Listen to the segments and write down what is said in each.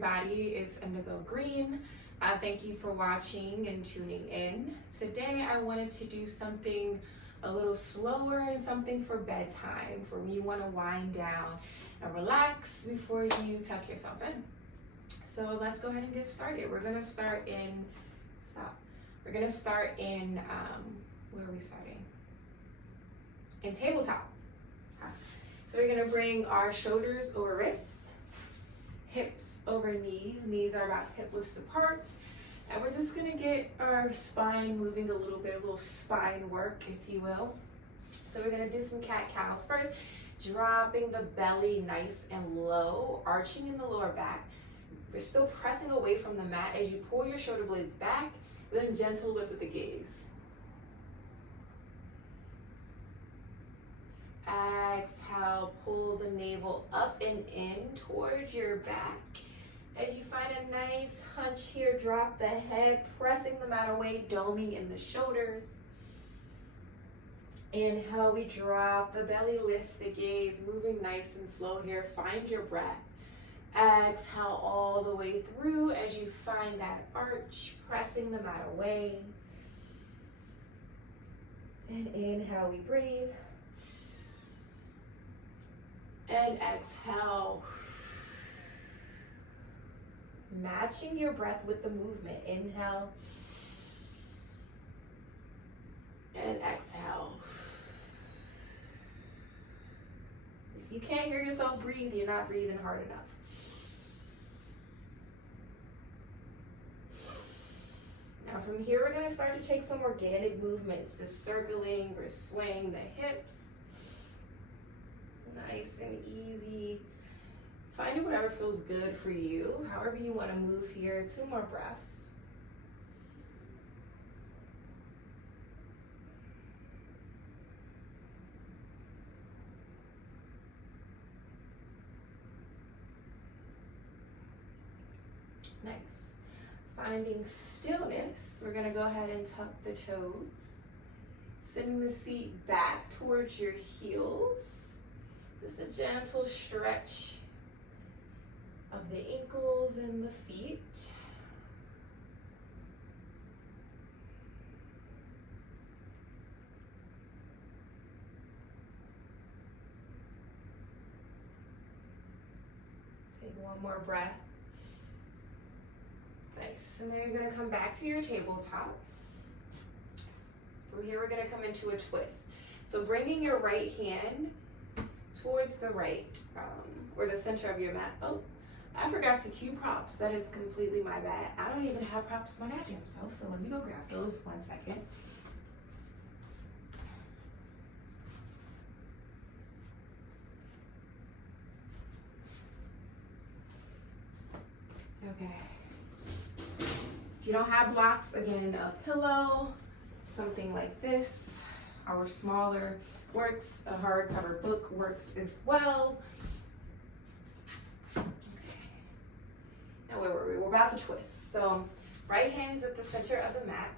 everybody, it's Indigo Green. Thank you for watching and tuning in. Today I wanted to do something a little slower and something for bedtime, for when you want to wind down and relax before you tuck yourself in. So let's go ahead and get started. We're gonna start in, where are we starting? In tabletop. So we're gonna bring our shoulders over wrists, hips over knees. Knees are about hip widths apart. And we're just gonna get our spine moving a little bit, a little spine work, if you will. So we're gonna do some cat-cows first, dropping the belly nice and low, arching in the lower back. We're still pressing away from the mat as you pull your shoulder blades back, then gentle lift of the gaze. Exhale, pull the navel up and in towards your back. As you find a nice hunch here, drop the head, pressing the mat away, doming in the shoulders. Inhale, we drop the belly, lift the gaze, moving nice and slow here. Find your breath. Exhale all the way through as you find that arch, pressing the mat away. And inhale, we breathe. And exhale. Matching your breath with the movement. Inhale. And exhale. If you can't hear yourself breathe, you're not breathing hard enough. Now from here, we're gonna start to take some organic movements, just circling or swaying the hips. Nice and easy. Find whatever feels good for you, however you want to move here. 2 more breaths. Nice. Finding stillness, we're going to go ahead and tuck the toes. Sending the seat back towards your heels. Just a gentle stretch of the ankles and the feet. Take one more breath. Nice. And then you're going to come back to your tabletop. From here, we're going to come into a twist. So bringing your right hand towards the right, or the center of your mat. Oh, I forgot to cue props. That is completely my bad. I don't even have props my goddamn self, so let me go grab those 1 second. Okay. If you don't have blocks, again, a pillow, something like this, or smaller works. A hardcover book works as well. Okay. Now where were we? We're about to twist. So right hand's at the center of the mat,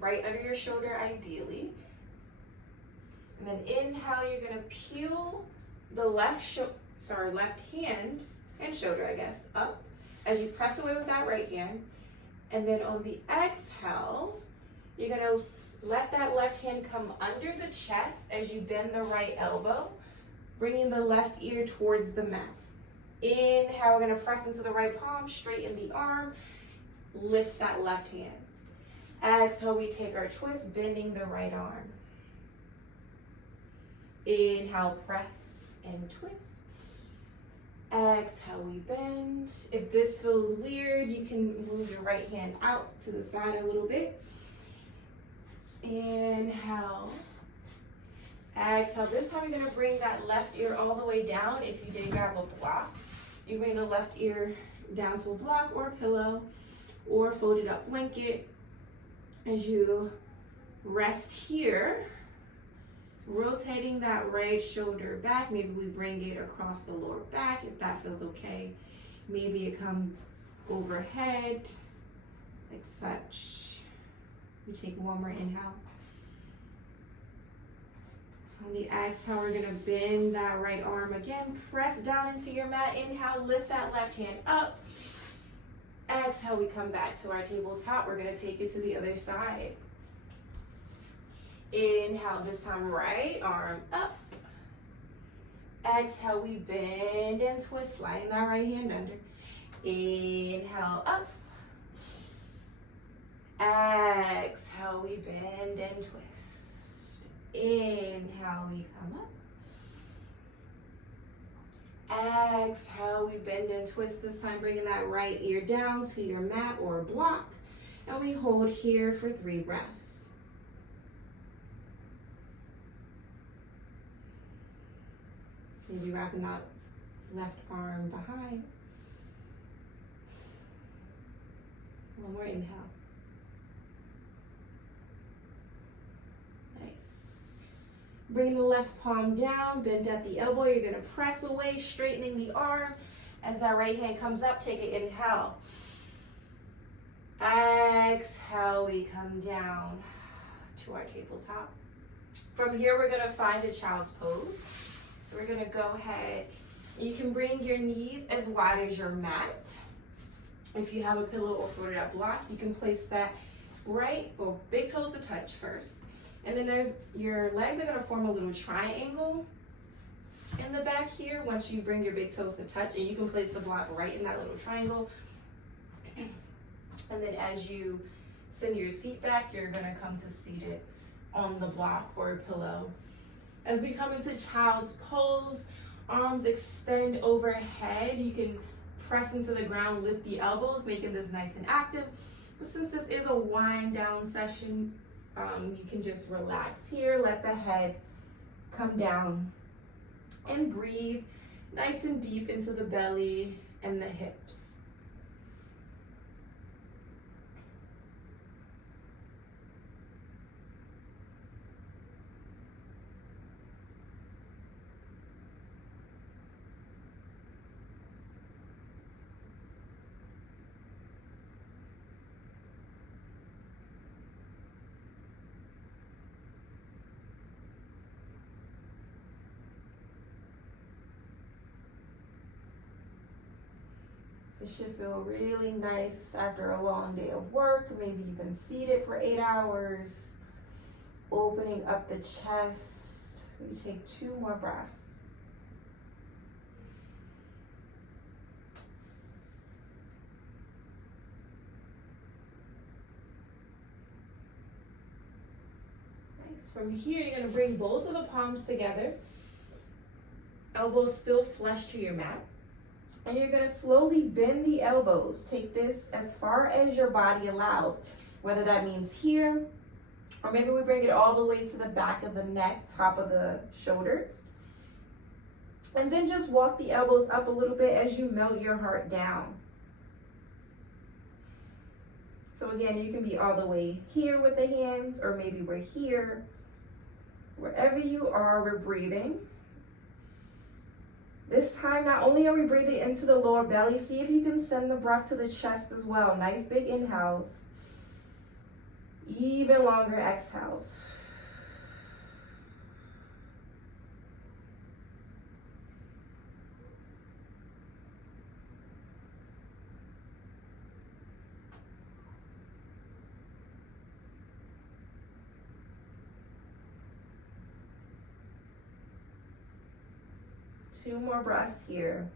right under your shoulder ideally. And then inhale, you're gonna peel the left hand and shoulder, I guess, up as you press away with that right hand. And then on the exhale, you're gonna let that left hand come under the chest as you bend the right elbow, bringing the left ear towards the mat. Inhale, we're gonna press into the right palm, straighten the arm, lift that left hand. Exhale, we take our twist, bending the right arm. Inhale, press and twist. Exhale, we bend. If this feels weird, you can move your right hand out to the side a little bit. Inhale. Exhale. This time you're going to bring that left ear all the way down. If you did grab a block, you bring the left ear down to a block or a pillow or folded up blanket. As you rest here, rotating that right shoulder back. Maybe we bring it across the lower back if that feels okay. Maybe it comes overhead like such. We take one more inhale. On the exhale, we're gonna bend that right arm again. Press down into your mat. Inhale, lift that left hand up. Exhale, we come back to our tabletop. We're gonna take it to the other side. Inhale, this time right arm up. Exhale, we bend and twist, sliding that right hand under. Inhale, up. Exhale, we bend and twist. Inhale, we come up. Exhale, we bend and twist, this time bringing that right ear down to your mat or block. And we hold here for 3 breaths. Maybe wrapping that left arm behind. One more inhale. Nice. Bring the left palm down, bend at the elbow. You're gonna press away, straightening the arm. As that right hand comes up, take an inhale. Exhale, we come down to our tabletop. From here, we're gonna find a child's pose. So we're gonna go ahead, you can bring your knees as wide as your mat. If you have a pillow or floated up block, you can place that right, or big toes to touch first. And then your legs are gonna form a little triangle in the back here once you bring your big toes to touch, and you can place the block right in that little triangle. And then as you send your seat back, you're gonna come to seated on the block or pillow. As we come into child's pose, arms extend overhead. You can press into the ground, lift the elbows, making this nice and active. But since this is a wind down session, you can just relax here, let the head come down and breathe nice and deep into the belly and the hips. It should feel really nice after a long day of work. Maybe you've been seated for 8 hours. Opening up the chest. We take 2 more breaths. Nice. From here, you're gonna bring both of the palms together. Elbows still flush to your mat. And you're gonna slowly bend the elbows. Take this as far as your body allows, whether that means here, or maybe we bring it all the way to the back of the neck, top of the shoulders. And then just walk the elbows up a little bit as you melt your heart down. So again, you can be all the way here with the hands, or maybe we're here. Wherever you are, we're breathing. This time, not only are we breathing into the lower belly, see if you can send the breath to the chest as well. Nice big inhales. Even longer exhales. Two more breaths here.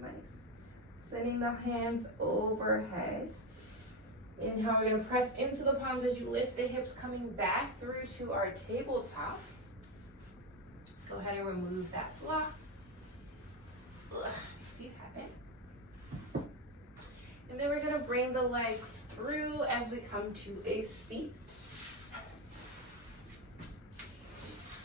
Nice. Sending the hands overhead. Inhale, we're gonna press into the palms as you lift the hips, coming back through to our tabletop. Go ahead and remove that block. If you haven't. And then we're gonna bring the legs through as we come to a seat.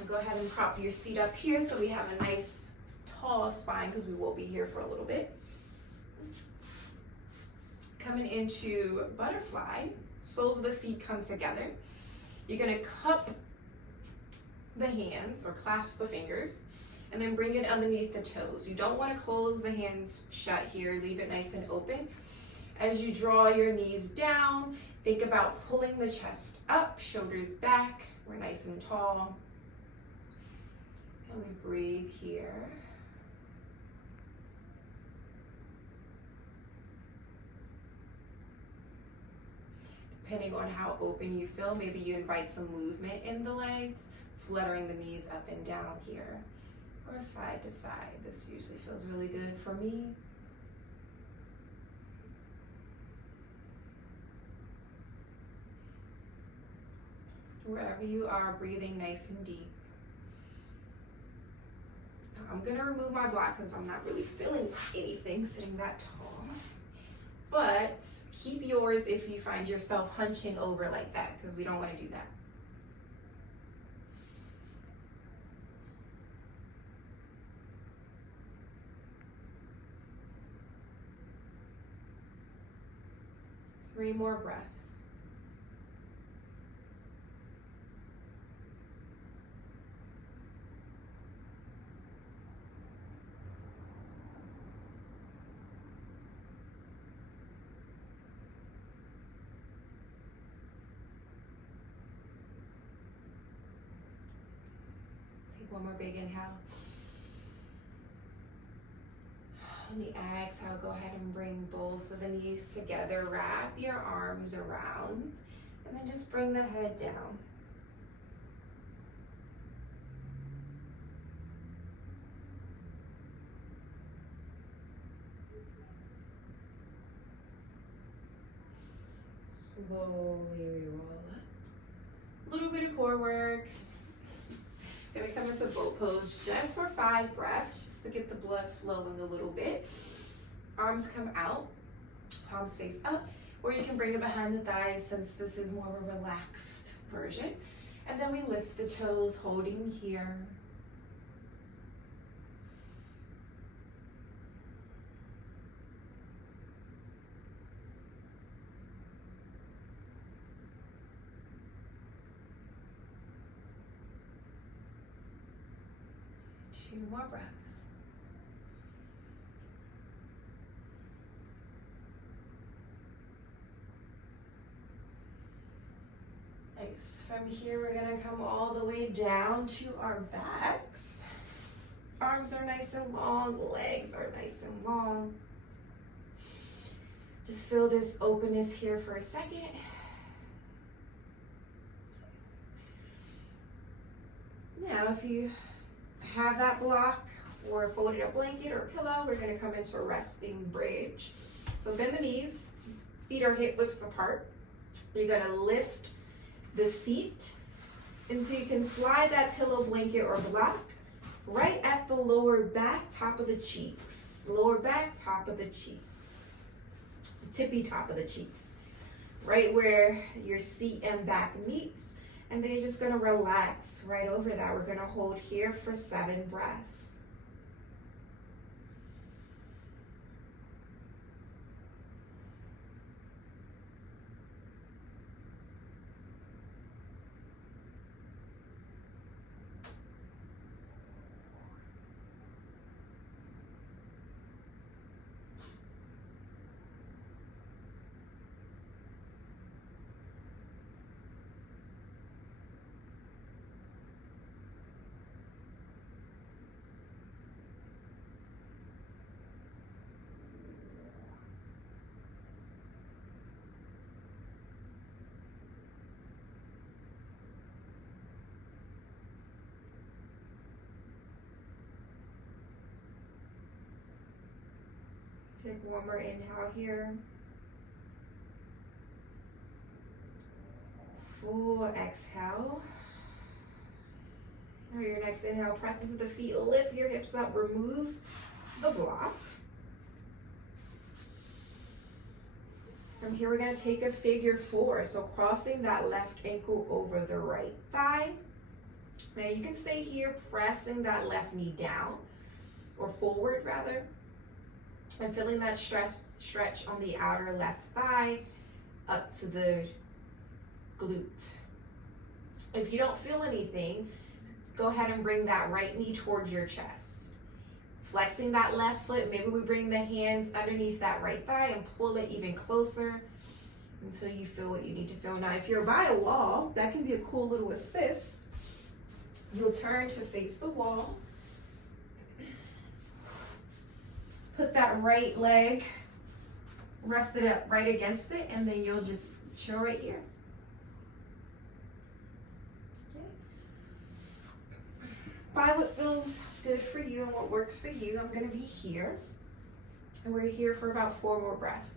And go ahead and prop your seat up here so we have a nice tall spine, because we will be here for a little bit. Coming into butterfly, soles of the feet come together. You're gonna cup the hands or clasp the fingers. and then bring it underneath the toes. You don't want to close the hands shut here. Leave it nice and open. As you draw your knees down, think about pulling the chest up, shoulders back. We're nice and tall. And we breathe here. Depending on how open you feel, maybe you invite some movement in the legs, fluttering the knees up and down here, or side to side. This usually feels really good for me. Wherever you are, breathing nice and deep. I'm gonna remove my block because I'm not really feeling anything sitting that tall. But keep yours if you find yourself hunching over like that, because we don't want to do that. Three more breaths. One more big inhale. On the exhale, go ahead and bring both of the knees together. Wrap your arms around, and then just bring the head down. Slowly we roll up. A little bit of core work. Gonna come into boat pose just for 5 breaths, just to get the blood flowing a little bit. Arms come out, palms face up, or you can bring it behind the thighs since this is more of a relaxed version. And then we lift the toes, holding here. Two more breaths. Nice. From here, we're gonna come all the way down to our backs. Arms are nice and long, legs are nice and long. Just feel this openness here for a second. Nice. Now, if you have that block or a folded up blanket or pillow, we're gonna come into a resting bridge. So bend the knees, feet are hip widths apart. You're gonna lift the seat until you can slide that pillow, blanket, or block right at the lower back, top of the cheeks. Lower back, top of the cheeks. Tippy top of the cheeks. Right where your seat and back meets. And then you're just gonna relax right over that. We're gonna hold here for 7 breaths. Take one more inhale here. Full exhale. Now your next inhale, press into the feet, lift your hips up, remove the block. From here, we're gonna take a figure 4. So crossing that left ankle over the right thigh. Now you can stay here, pressing that left knee down, or forward rather. And feeling that stretch on the outer left thigh up to the glute. If you don't feel anything, go ahead and bring that right knee towards your chest. Flexing that left foot, maybe we bring the hands underneath that right thigh and pull it even closer until you feel what you need to feel. Now, if you're by a wall, that can be a cool little assist. You'll turn to face the wall. Put that right leg, rest it up right against it, and then you'll just chill right here. Okay. Find what feels good for you and what works for you. I'm gonna be here, and we're here for about 4 more breaths.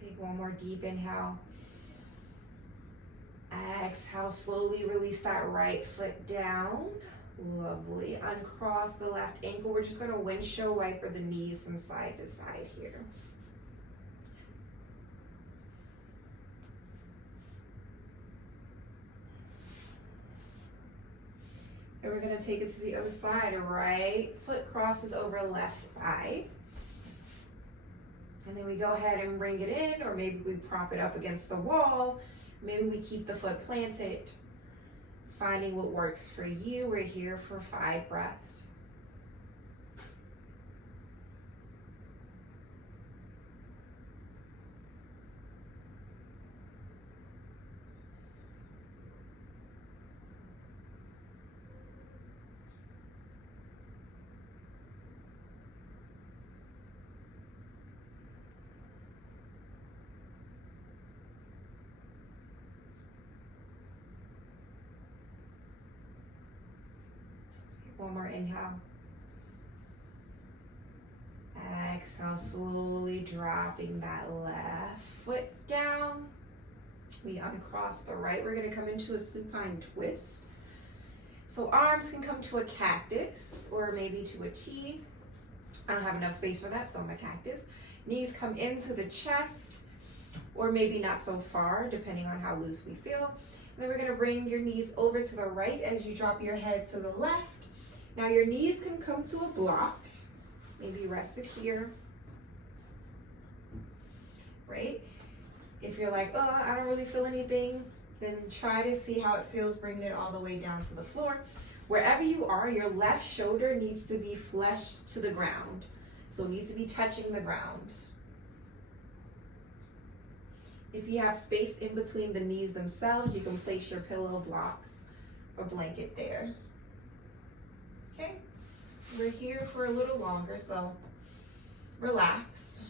Take one more deep inhale. Exhale, slowly release that right foot down. Lovely. Uncross the left ankle. We're just going to windshield wiper the knees from side to side here. And we're going to take it to the other side. Right foot crosses over left thigh. And then we go ahead and bring it in, or maybe we prop it up against the wall. Maybe we keep the foot planted. Finding what works for you. We're here for 5 breaths. One more inhale. Exhale, slowly dropping that left foot down. We uncross the right. We're going to come into a supine twist. So arms can come to a cactus or maybe to a T. I don't have enough space for that, so I'm a cactus. Knees come into the chest or maybe not so far, depending on how loose we feel. And then we're going to bring your knees over to the right as you drop your head to the left. Now your knees can come to a block, maybe rest it here, right? If you're like, oh, I don't really feel anything, then try to see how it feels bringing it all the way down to the floor. Wherever you are, your left shoulder needs to be flush to the ground. So it needs to be touching the ground. If you have space in between the knees themselves, you can place your pillow, block, or blanket there. Okay, we're here for a little longer, so relax.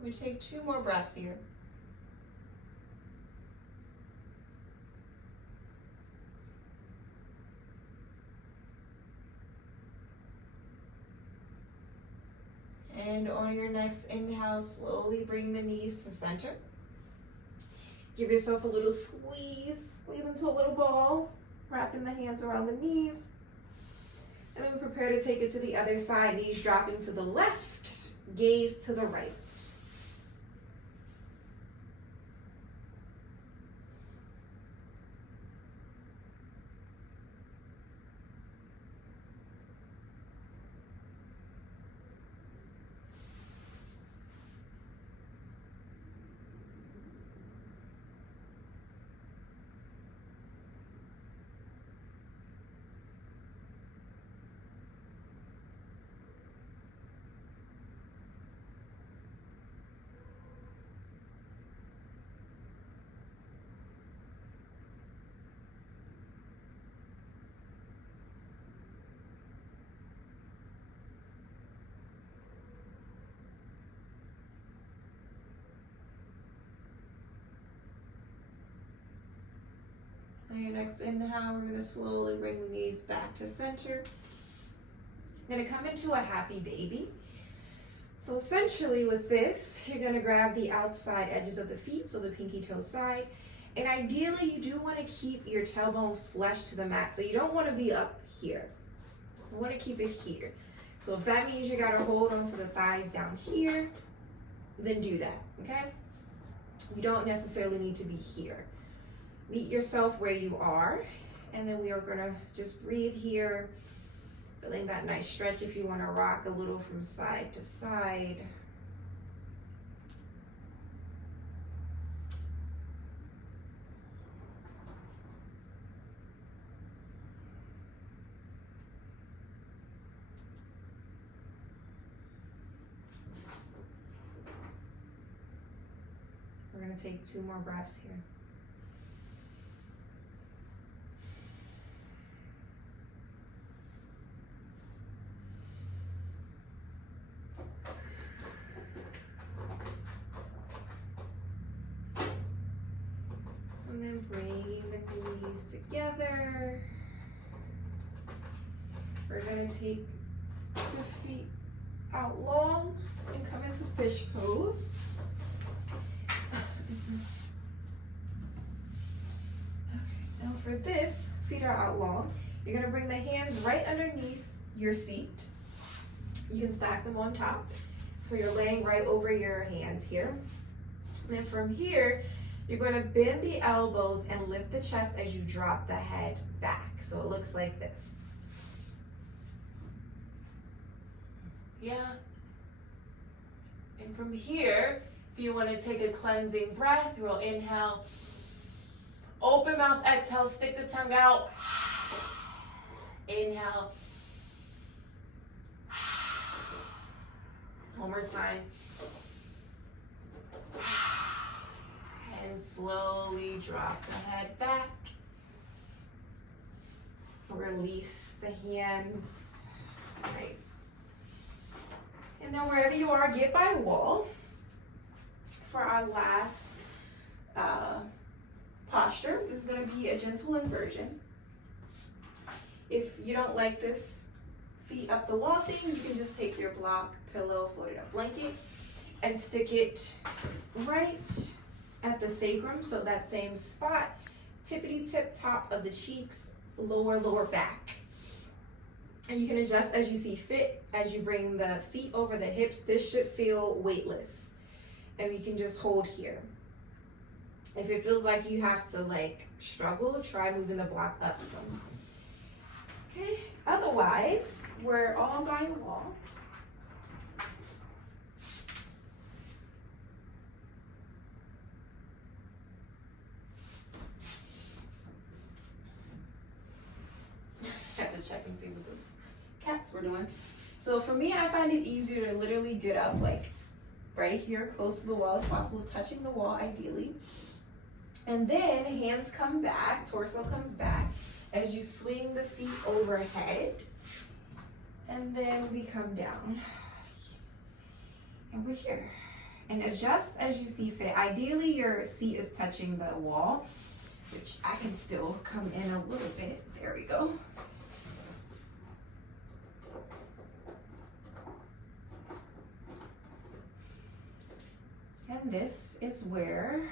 We take 2 more breaths here. And on your next inhale, slowly bring the knees to center. Give yourself a little squeeze. Squeeze into a little ball, wrapping the hands around the knees. And then we prepare to take it to the other side. Knees dropping to the left, gaze to the right. On your next inhale, we're gonna slowly bring the knees back to center. Gonna come into a happy baby. So essentially with this, you're gonna grab the outside edges of the feet, so the pinky toe side. And ideally, you do wanna keep your tailbone flush to the mat. So you don't wanna be up here. You wanna keep it here. So if that means you gotta hold onto the thighs down here, then do that, okay? You don't necessarily need to be here. Meet yourself where you are, and then we are gonna just breathe here, feeling that nice stretch if you wanna rock a little from side to side. We're gonna take 2 more breaths here. And then bringing the knees together. We're gonna take the feet out long and come into fish pose. Okay, now for this, feet are out long. You're gonna bring the hands right underneath your seat. You can stack them on top. So you're laying right over your hands here. And then from here, you're gonna bend the elbows and lift the chest as you drop the head back. So it looks like this. Yeah. And from here, if you wanna take a cleansing breath, you'll inhale, open mouth, exhale, stick the tongue out. Inhale. One more time. And slowly drop the head back. Release the hands. Nice. And then wherever you are, get by wall. For our last posture, this is going to be a gentle inversion. If you don't like this feet up the wall thing, you can just take your block, pillow, folded up blanket, and stick it right at the sacrum, so that same spot, tippity tip top of the cheeks, lower back. And you can adjust as you see fit. As you bring the feet over the hips, this should feel weightless. And you can just hold here. If it feels like you have to like struggle, try moving the block up some. Okay, otherwise, we're all by wall. Have to check and see what those cats were doing. So for me, I find it easier to literally get up like right here, close to the wall as possible, touching the wall ideally. And then hands come back, torso comes back as you swing the feet overhead. And then we come down. And we're here. And adjust as you see fit. Ideally, your seat is touching the wall, which I can still come in a little bit. There we go. And this is where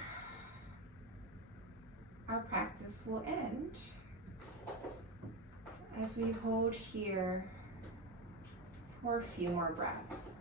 our practice will end as we hold here for a few more breaths.